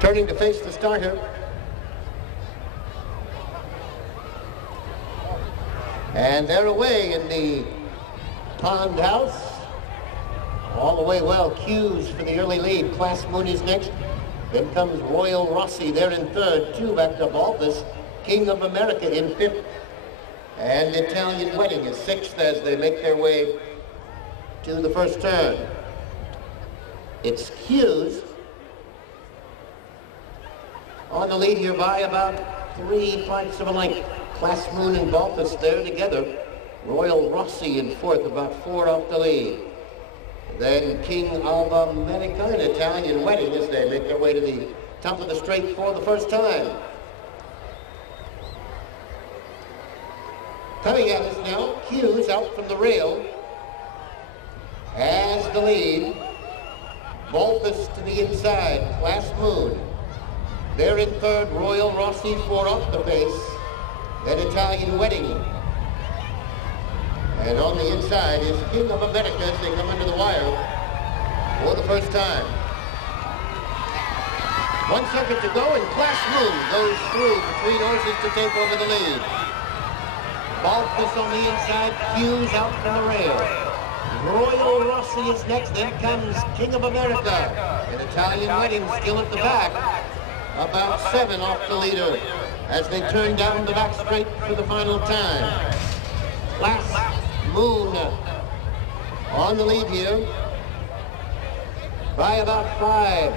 Turning to face the starter. And they're away in the pond house. All the way well. Cues for the early lead. Class Moon is next. Then comes Royal Rossi there in third. Two back to Balthus. King of America in fifth. And Italian Wedding is sixth as they make their way to the first turn. It's Cues on the lead here by about 3/5 of a length. Class Moon and Balthus there together. Royal Rossi in fourth, about 4 off the lead. Then King of America and Italian Wedding as they make their way to the top of the straight for the first time. Coming at us now, Cues out from the rail has the lead. Balthus to the inside, Class Moon. There in third, Royal Rossi, 4 off the pace. Then Italian Wedding. And on the inside is King of America as they come under the wire for the first time. 1 second to go, and Class Moon goes through between horses to take over the lead. Balthus on the inside, Cues out from the rail. Royal Rossi is next, then comes King of America. And Italian Wedding still at the back, about 7 off the leader as they turn down the back straight for the final time. Class Moon on the lead here by about 5.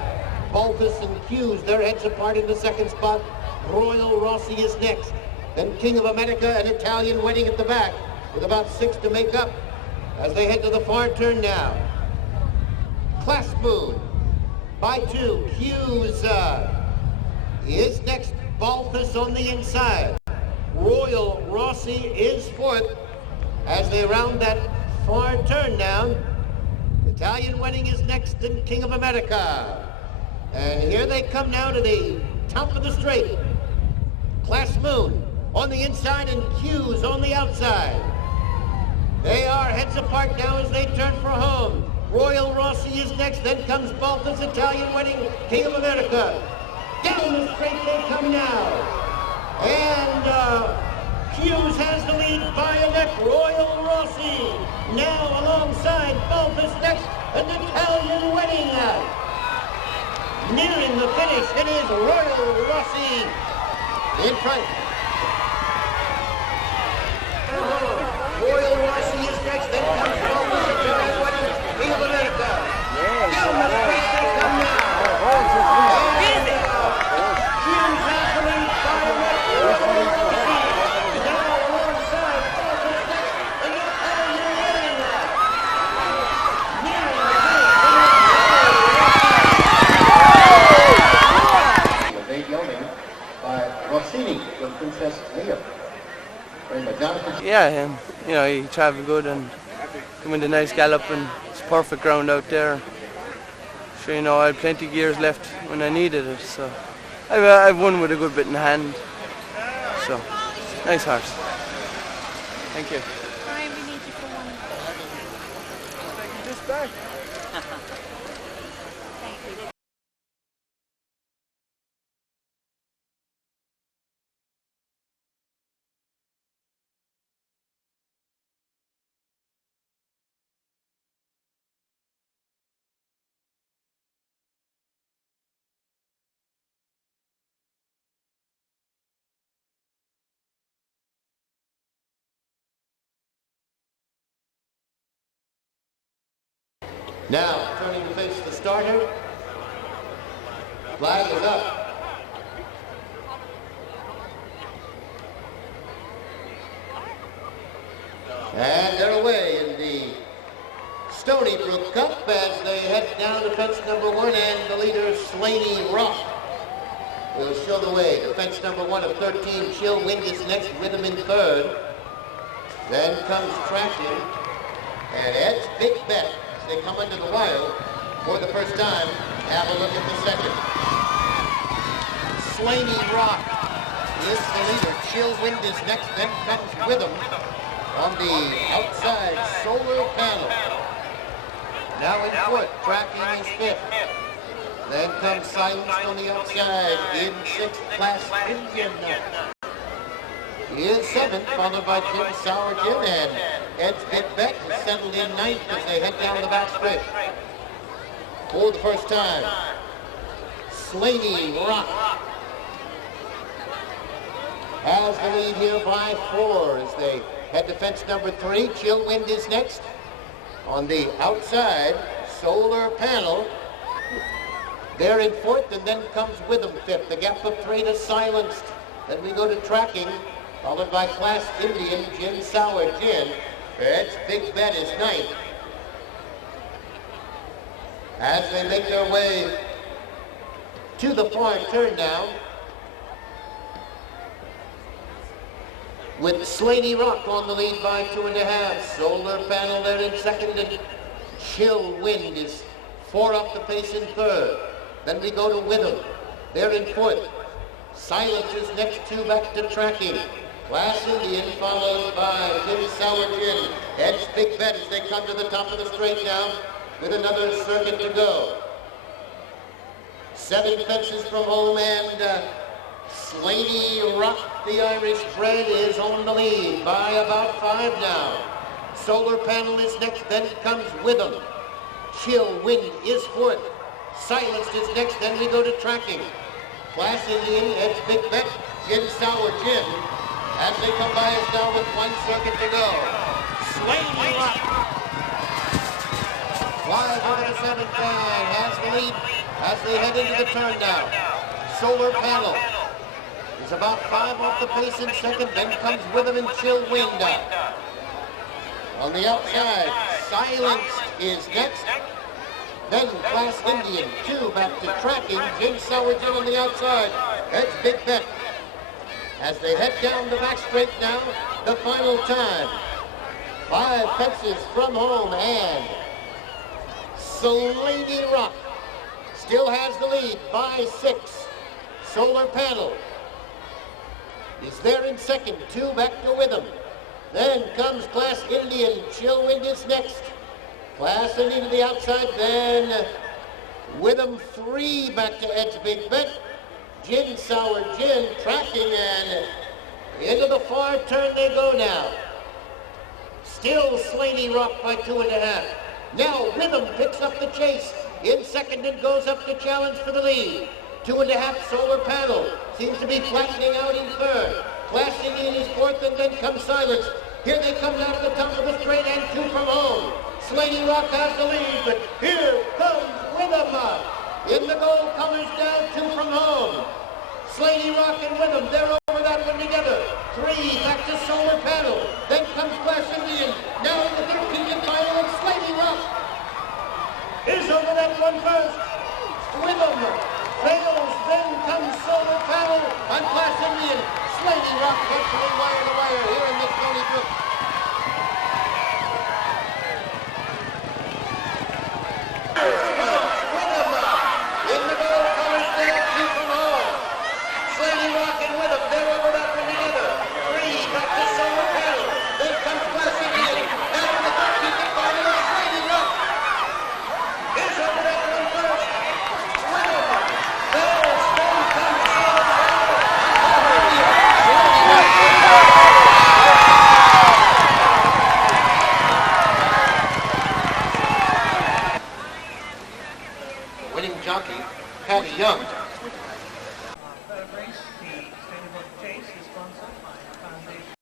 Balthus and Cues, their heads apart in the second spot. Royal Rossi is next. Then King of America and Italian Wedding at the back with about 6 to make up as they head to the far turn now. Class Moon by 2. Cues is next. Balthus on the inside. Royal Rossi is fourth as they round that far turn now. Italian Wedding is next, and King of America. And here they come now to the top of the straight. Class Moon on the inside and Cues on the outside. They are heads apart now as they turn for home. Royal Rossi is next, then comes Balthus, Italian Wedding, King of America. Down the straight they come now. And Cues has the lead by a neck. Royal Rossi now alongside Balthus next, and Italian Wedding. Nearing the finish, it is Royal Rossi in front. Royal Rossi is next, then comes Balthus, Italian Wedding, King of America. Down the straight they come now. Yeah, you know, he travelled good and come in the nice gallop, and it's perfect ground out there. So, you know, I had plenty of gears left when I needed it, so I've won with a good bit in hand. So, nice horse. Thank you. Brian, we need you for one. Just back. Thank you. Now, turning to face the starter. Flag is up. And they're away in the Stoneybrook Cup as they head down to fence number 1, and the leader, Slaney Rock, will show the way. To fence number 1 of 13, Chill Wind is next, Rhythm in third. Then comes Traction, and Ed's Big Bet. They come under the wire for the first time. Have a look at the second. Slaney Rock is the leader. Chill Wind is next, then comes Rhythm on the outside solar panel. Now in fourth, Tracking is fifth. Then comes Silence on the outside. In sixth, Class Indian. In seventh, followed by Jim Sour Jim, and Ed's Big Bet is settled in ninth as they head down the back straight. For the first time, Slaney Rock has the lead here by 4 as they head to fence number 3. Chill Wind is next. On the outside, Solar Panel. They're in fourth, and then comes Witham fifth. The gap of 3 to Silenced. Then we go to tracking, followed by Class Indian, Gin Sour Gin. Ed's Big Bet is ninth. As they make their way to the far turn now, with Slaney Rock on the lead by 2.5. Solar Panel there in second, and Chill Wind is 4 off the pace in third. Then we go to Witham. They're in fourth. Silence is next, 2 back to tracking. Class Indian followed by Jim Sour Gin. Ed's Big Bet as they come to the top of the straight now with another circuit to go. 7 fences from home, and Slaney Rock, the Irish bred, is on the lead by about 5 now. Solar Panel is next, then comes Witham. Chill Wind is fourth. Silenced is next, then we go to tracking. Class Indian, Ed's Big Bet, Gin Sour Gin. As they come by us now with 1 circuit to go. Slaney Rock flies over the 7th and has the lead as they head into the turn now. Solar Panel is about 5 off the pace in second, then comes Witham and Chill Wind. On the outside, Silenced is next. Then Class Indian, 2 back to tracking. Jim Sour Gin on the outside. Ed's Big Bet. As they head down the back straight now, the final time. 5 fences from home, and Slaney Rock still has the lead by 6. Solar Panel is there in second, 2 back to Witham. Then comes Class Indian. Chill Wind is next. Class Indian to the outside, then Witham 3 back to Ed's Big Bet. Gin Sour Gin tracking, and into the far turn they go now. Still Slaney Rock by 2.5. Now Witham picks up the chase in second and goes up to challenge for the lead. 2.5 Solar Panel seems to be flattening out in third. Class Indian is fourth, and then comes Silence. Here they come down to the top of the straight, and 2 from home. Slaney Rock has the lead, but here comes Witham. In the gold colors down, 2 from home. Slaney Rock and Witham, they're over that one together. 3 back to Solar Panel. Then comes Class Indian. Now in the 13th and final, and Slaney Rock is over that one first. Witham fails, then comes Solar Panel on Class Indian. Slaney Rock virtually wire to wire here in the Stoneybrook. In the gold colors there, 2 from home. Slaney Rock and Witham, they're over that one together. 3 back to Solar Panel. Then comes Class Indian. Now in the 13th and final, Slaney Rock is over that one first. Witham, there's then comes Solar Panel. Winning jockey, Patty Young. Third race, the Stoneybrook Chase is sponsored by the Foundation.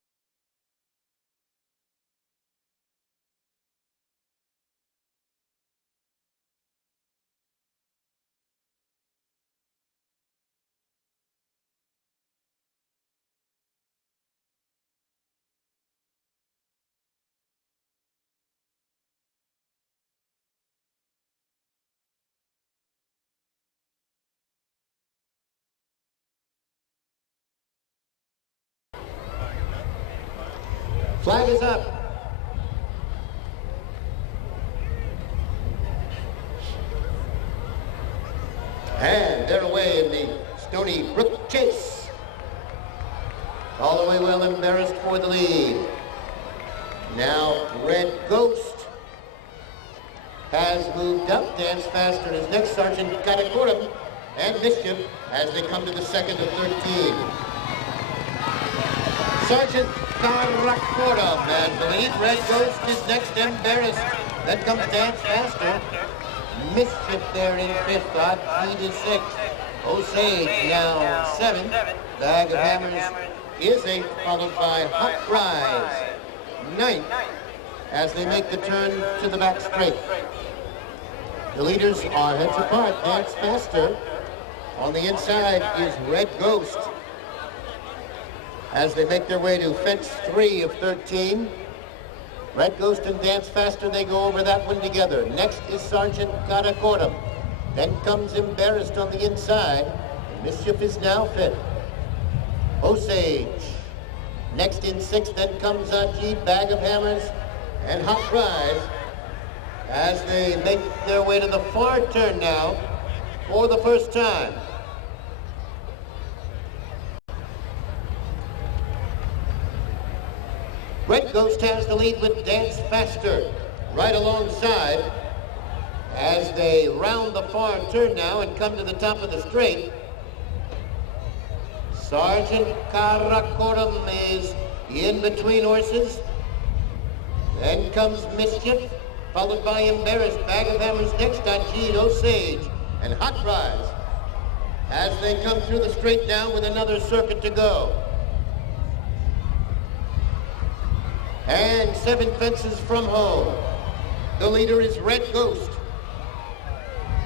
Flag is up. And they're away in the Stoneybrook Chase. All the way well embarrassed for the lead. Now Red Ghost has moved up. Dance Faster is next. Sergeant Katakorum and Mischief as they come to the second of 13. Sergeant Karakorum has the lead. Red Ghost is next. Embarrassed. Then comes Dance Faster. Mischief there in fifth. Odd Feed is sixth. Osage now seventh. Bag of Hammers is eighth, followed by Hot Rise ninth as they make the turn to the back straight. The leaders are heads apart. Dance Faster. On the inside is Red Ghost as they make their way to fence 3 of 13. Red Ghost and Dance Faster, they go over that one together. Next is Sergeant Katakorum. Then comes Embarrassed on the inside. Mischief is now fifth. Osage. Next in sixth, then comes Ajit, Bag of Hammers, and Hot Rise as they make their way to the far turn now for the first time. Red Ghost has the lead with Dance Faster right alongside as they round the far turn now and come to the top of the straight. Sergeant Karakorum is in between horses. Then comes Mischief, followed by Embarrassed. Bag of Hammers next, Ajit, Osage, and Hot Rise as they come through the straight now with another circuit to go. And 7 fences from home. The leader is Red Ghost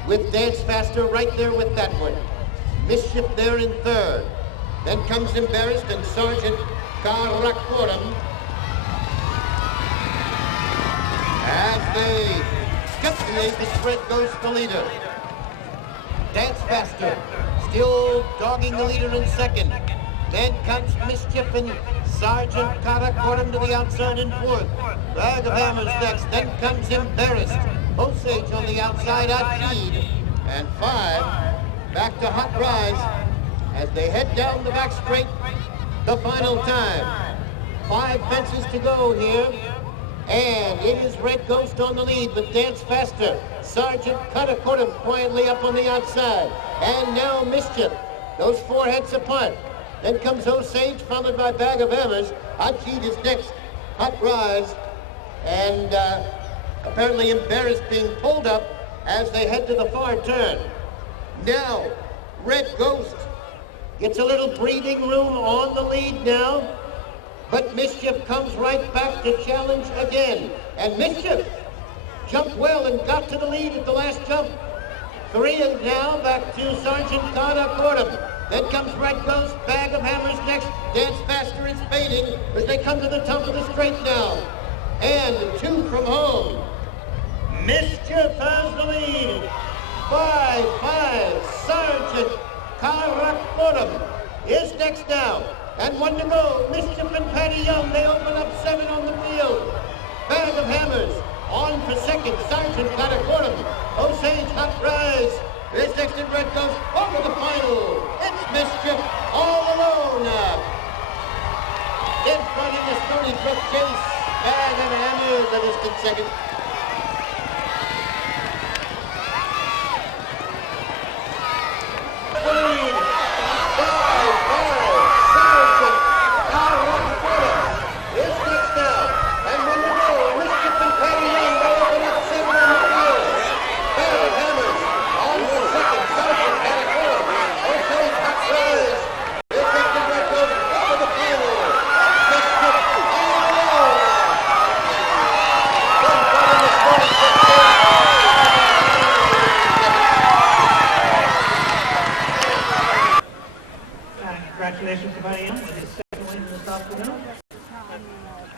with Dance Faster right there with that one. Mischief there in third. Then comes Embarrassed and Sergeant Karakorum as they skip the 8th. It's Red Ghost the leader. Dance Faster still dogging the leader in second. Then comes Mischief and Sergeant Karakorum to the outside in fourth. Bag of Hammers next. Then comes Embarrassed. Osage on the outside, Ajit. And 5 back to Hot Rise as they head down the back straight. The final time. 5 fences to go here. And it is Red Ghost on the lead with Dance Faster. Sergeant Katakorum quietly up on the outside. And now Mischief. Those 4 heads apart. Then comes Osage, followed by Bag of Hammers. Ajit is next. Hot Rise. And apparently Embarrassed being pulled up as they head to the far turn. Now, Red Ghost gets a little breathing room on the lead now. But Mischief comes right back to challenge again. And Mischief jumped well and got to the lead at the last jump. 3 now back to Sergeant Katakorum. Then comes Red Ghost, Bag of Hammers next. Dance Faster is fading as they come to the top of the straight now. And 2 from home. Mischief has the lead. 5-5. Sergeant Karakorum is next now. And 1 to go. Mischief and Patty Young, they open up 7 on the field. Bag of Hammers on for second. Sergeant Katakorum. Osage, Hot Rise. This next in Red Ghost over the final. It's Mischief all alone. In front of the Stoneybrook Chase. Bag of Hammers that is in second. Congratulations to Patty Young with his second win in this afternoon.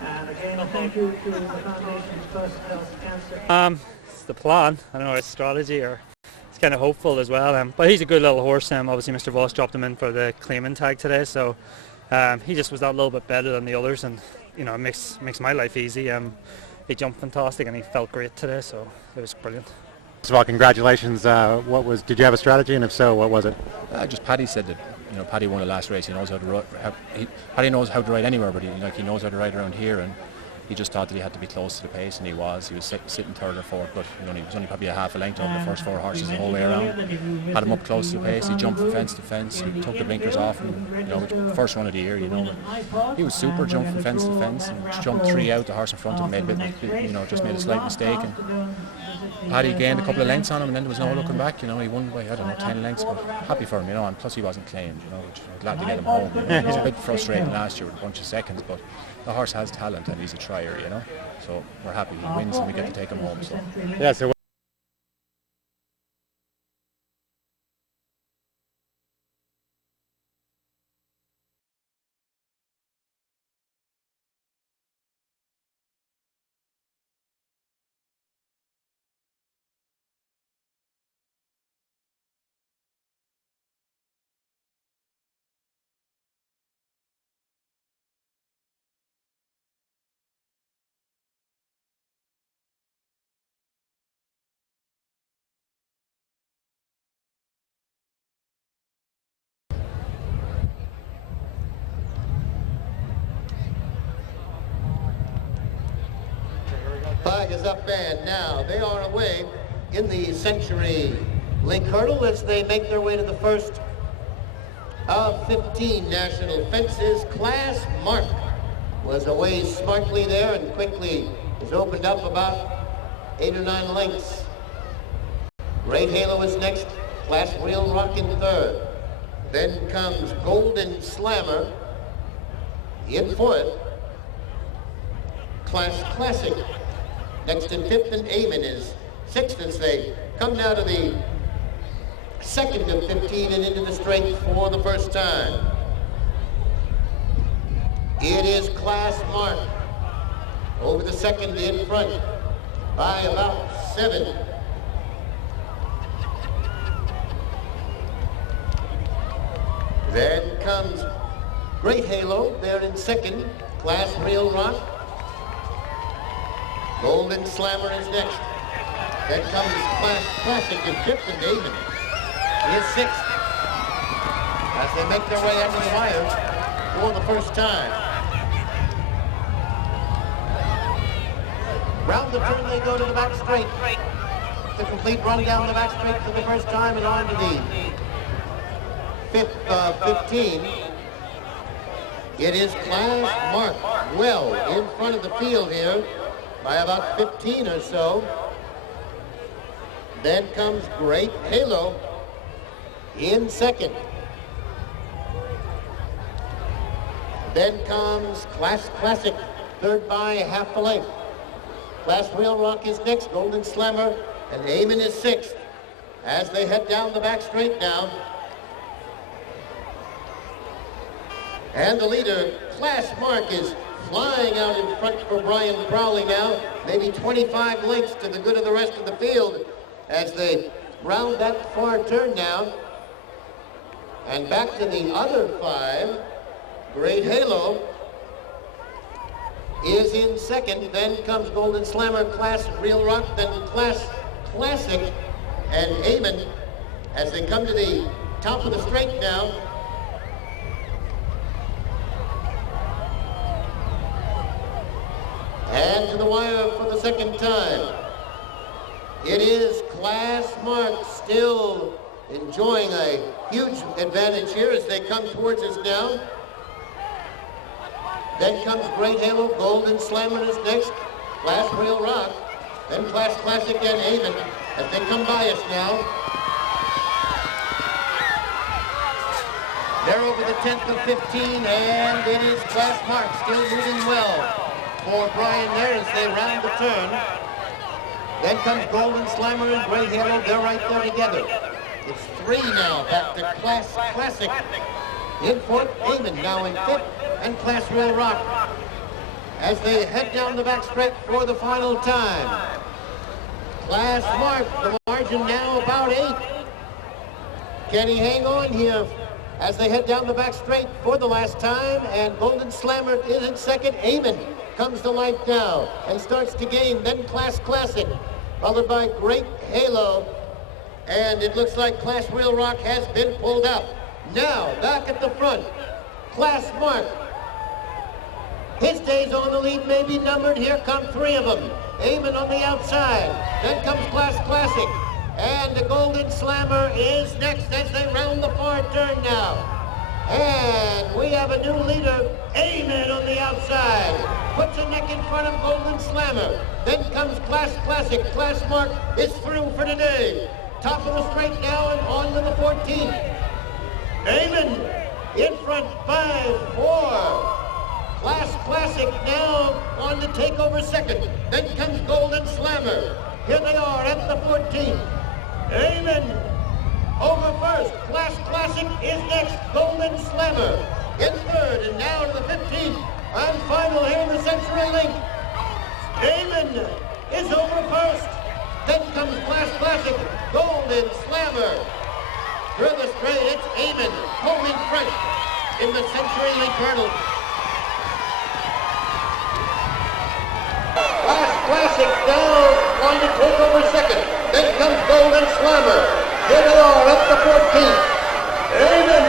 And again, a thank you to the Foundation's First Health Cancer. It's the plan. I don't know, it's strategy, or it's kind of hopeful as well. But he's a good little horse. Obviously, Mr. Voss dropped him in for the claiming tag today, so he just was that little bit better than the others, and you know, it makes my life easy. He jumped fantastic, and he felt great today, so it was brilliant. First of all, congratulations. Did you have a strategy, and if so, what was it? Just Paddy said that, you know, Paddy won the last race. He knows how to ride. Paddy knows how to ride anywhere, but he knows how to ride around here, and he just thought that he had to be close to the pace, and he was. He was sitting third or fourth, but he was only probably a half a length over the first 4 horses the whole way around. Had him up close to the pace. He jumped from fence to fence. He took the blinkers off, and first run of the year, But he was super. Jumped from fence to fence and jumped 3 out. The horse in front of him just made a slight mistake, and Paddy gained a couple of lengths on him, and then there was no looking back. He won by 10 lengths, but happy for him, and plus he wasn't claimed. Which I'm glad to get him home. He was a bit frustrating last year with a bunch of seconds, but the horse has talent and he's a trier, So we're happy he wins and we get to take him home. So Yeah. So. Flag is up, and now they are away in the Centurylink hurdle as they make their way to the first of 15 national fences. Class Mark was away smartly there and quickly has opened up about 8 or 9 lengths. Great Halo is next, Class Real Rock in third. Then comes Golden Slammer in fourth. Class Classic next in fifth, and Eamon is sixth as they come now to the second of 15 and into the straight for the first time. It is Class Mark over the second in front by about 7. Then comes Great Halo there in second, Class Real Rock. Golden Slammer is next. Then comes Class Classic in fifth, and Eamon is sixth as they make their way under the wire for the first time. Round the turn they go to the back straight. The complete run down the back straight for the first time and on to the fifth of 15. It is Class Mark well in front of the field here by about 15 or so. Then comes Great Halo in second. Then comes Class Classic, third by half a length. Class Real Rock is next, Golden Slammer, and Eamon is sixth as they head down the back straight now. And the leader, Class Mark, is flying out in front for Brian Crowley now, maybe 25 lengths to the good of the rest of the field as they round that far turn now. And back to the other 5, Great Halo is in second, then comes Golden Slammer, Class Real Rock, then Class Classic, and Eamon as they come to the top of the straight now. And to the wire for the second time. It is Class Mark still enjoying a huge advantage here as they come towards us now. Then comes Great Halo, Golden Slammer is next, Class Real Rock, then Class Classic and Eamon as they come by us now. They're over the 10th of 15, and it is Class Mark still moving well for Brian there as they round the turn. Then comes Golden Slammer and Great Halo. They're right there together. It's 3 now back to Class Classic. In fourth, Eamon now in fifth, and Class Real Rock as they head down the back stretch for the final time. Class Mark, the margin now about 8. Can he hang on here as they head down the back straight for the last time? And Golden Slammer is in second. Eamon comes to life now and starts to gain. Then Class Classic, followed by Great Halo. And it looks like Class Real Rock has been pulled out. Now, back at the front, Class Mark His days on the lead may be numbered. Here come three of them. Eamon on the outside. Then comes Class Classic. And the Golden Slammer is next as they round the far turn now. And we have a new leader, Eamon on the outside. Puts a neck in front of Golden Slammer. Then comes Class Classic. Class Mark is through for today. Top of the straight now and on to the 14th. Eamon in front, 5-4. Class Classic now on to take over second. Then comes Golden Slammer. Here they are at the 14th. Eamon over first. Class Classic is next. Golden Slammer in third. And now to the 15th. And final here in the Centurylink. Eamon is over first. Then comes Class Classic. Golden Slammer. Through the straight, it's Eamon home in front in the Centurylink hurdle. Class Classic now on to take over second. Then comes Golden Slammer. Here they are up the 14th. Eamon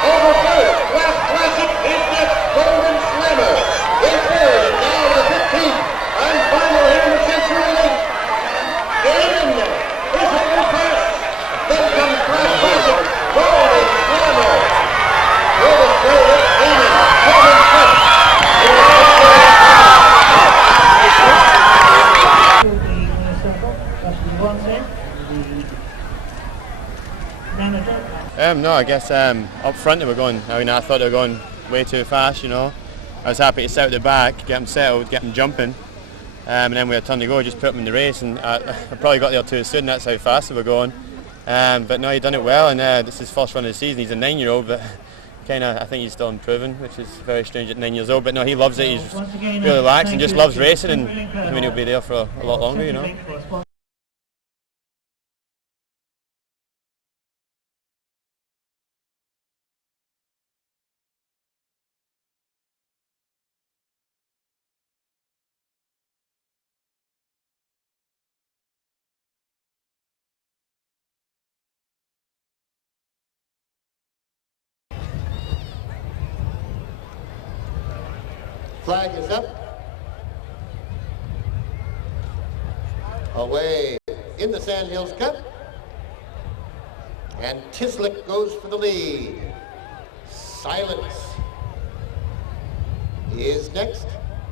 over first. Class Classic is next. Golden Slammer in third. And now to the 15th. And final here in the Centurylink. Eamon is over first. Then comes Class Classic. Golden Slammer. Through the straight, it's Eamon home in front. No, I guess up front they were going. I thought they were going way too fast. I was happy to set at the back, get them settled, get them jumping, and then we had a ton to go. Just put them in the race, and I probably got there too soon. That's how fast they were going. But no, he done it well, and this is his first run of the season. He's a 9-year-old, but I think he's still improving, which is very strange at 9 years old. But no, he loves it. He's really relaxed and just loves racing, and he'll be there for a lot longer. Flag is up. Away in the Sandhills Cup. And Tislick goes for the lead. Silence is next.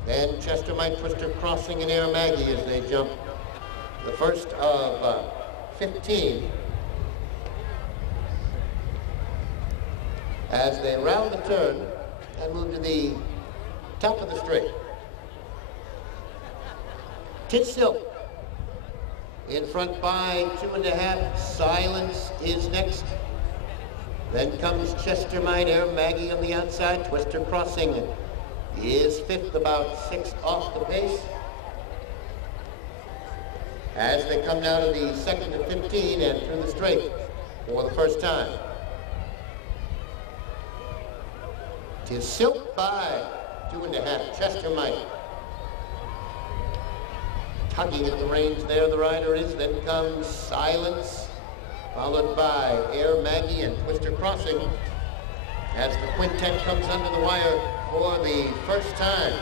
And Chester Mike Twister crossing and Air Maggie as they jump. The first of 15. As they round the turn and move to the top of the straight. Tislick in front by 2.5. Silence is next. Then comes Chester Mite, Air Maggie on the outside. Twister crossing is fifth, about 6 off the pace. As they come now to the second of 15 and through the straight for the first time. Tislick by 2.5. Chester Mite. Tugging at the reins there, the rider is. Then comes Silence, followed by Air Maggie and Twister crossing as the quintet comes under the wire for the first time.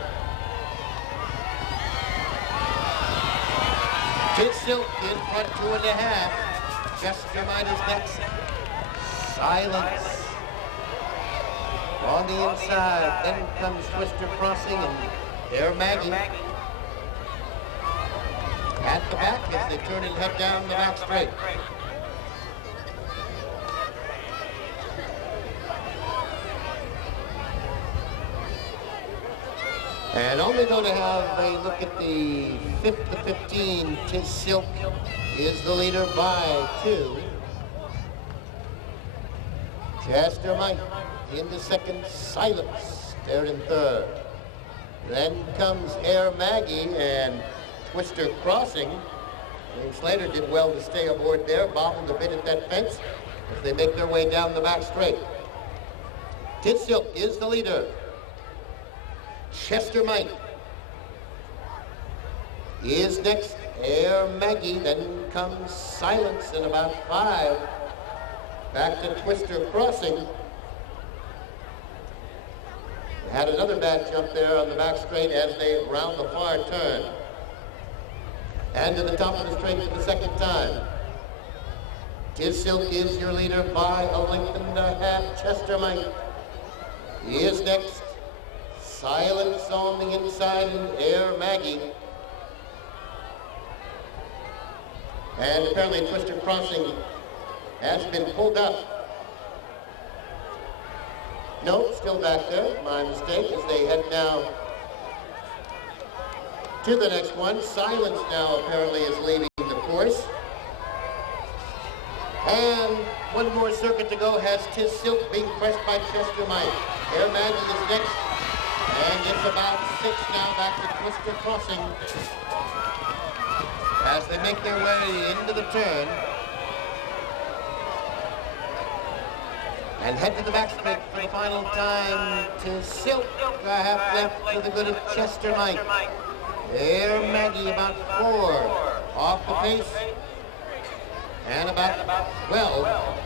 Tislick in front 2.5. Chester Mite is next. Silence on the inside. Then comes Twister crossing and Air Maggie. At the back as they turn and head down the back straight. And only going to have a look at the 5th to 15. Tislick is the leader by 2. Chester Mite in the second. Silence there in third. Then comes Air Maggie and Twister crossing. Slater did well to stay aboard there, bobbled a bit at that fence as they make their way down the back straight. Tislick is the leader. Chester Mite is next. Air Maggie, then comes Silence in about 5. Back to Twister crossing. had another bad jump there on the back straight as they round the far turn. And to the top of the straight for the second time. Tiz Silk is your leader by a length and a half. Chester Mike is next. Silence on the inside and Air Maggie. And apparently Twister Crossing has been pulled up. No, still back there. My mistake as they head now to the next one. Silence now apparently is leaving the course. And one more circuit to go has Tiz Silk being pressed by Chester Mike. Air Maggie is next. And it's about 6 now back to Twister Crossing as they make their way into the turn. And head to the back straight for the final time to Silk. A half left for the good of Chester Mike. Air Maggie about 4 off the pace. And about 12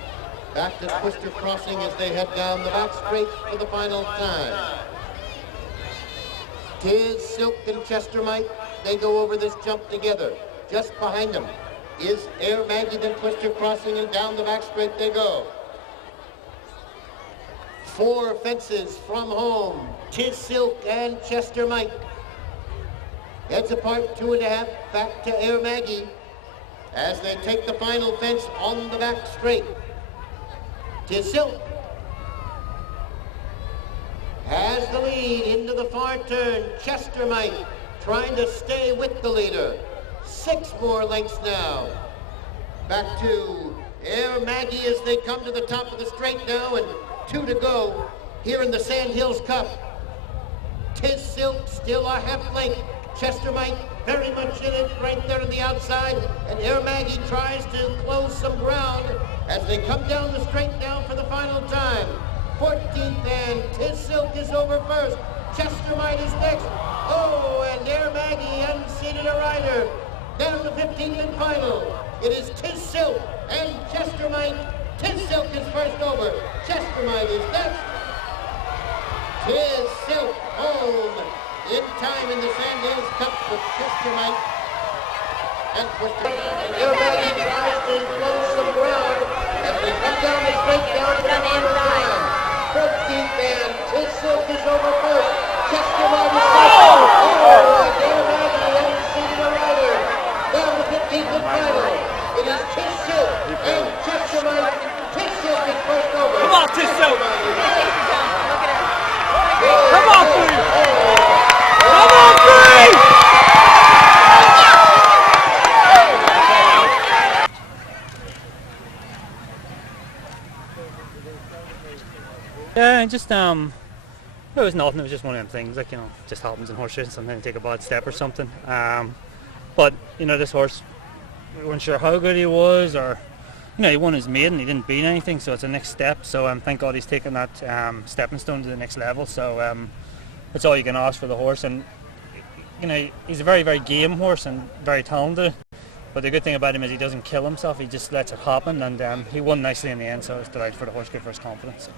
back to Twister Crossing as they head down the back straight for the final time. Tiz Silk and Chester Mike, they go over this jump together. Just behind them is Air Maggie, then Twister Crossing, and down the back straight they go. 4 fences from home. Tiz Silk and Chester Mike. Heads apart 2.5 back to Air Maggie as they take the final fence on the back straight. Tiz Silk has the lead into the far turn. Chester Mike trying to stay with the leader. 6 more lengths now. Back to Air Maggie as they come to the top of the straight now, and 2 to go here in the Sandhills Cup. Tiz Silk still a half length. Chester Mike very much in it right there on the outside, and Air Maggie tries to close some ground as they come down the straight now for the final time. 14th and Tiz Silk is over first. Chester Mike is next. Oh, and Air Maggie unseated a rider. Down to 15th and final. It is Tiz Silk and Chester Mike. Tiz Silk is first over. Chester Mike is next. Tiz Silk home in time in the Sandhills Cup with Chester Mike and Twister. Air Maggie tries to close some ground as they come down the straight down to the final time. 14th and Tiz Silk is over first. Chester Mike is second. Oh, and Air Maggie unseated a rider. Down to 15th and final. It is Tiz Silk and Chester Mike. Tiz Silk is first over. Come on, Tiz Silk! Come on, three! Come on, three! Yeah, just it was nothing. It was just one of them things, like, you know, just happens in horse racing. Sometimes you take a bad step or something. But you know, this horse, we weren't sure how good he was, or you know, he won his maiden, he didn't beat anything, so it's a next step. So thank God he's taken that stepping stone to the next level. So that's all you can ask for the horse. And you know, he's a very, very game horse and very talented. But the good thing about him is he doesn't kill himself. He just lets it happen, and he won nicely in the end. So I was delighted for the horse, good for his confidence.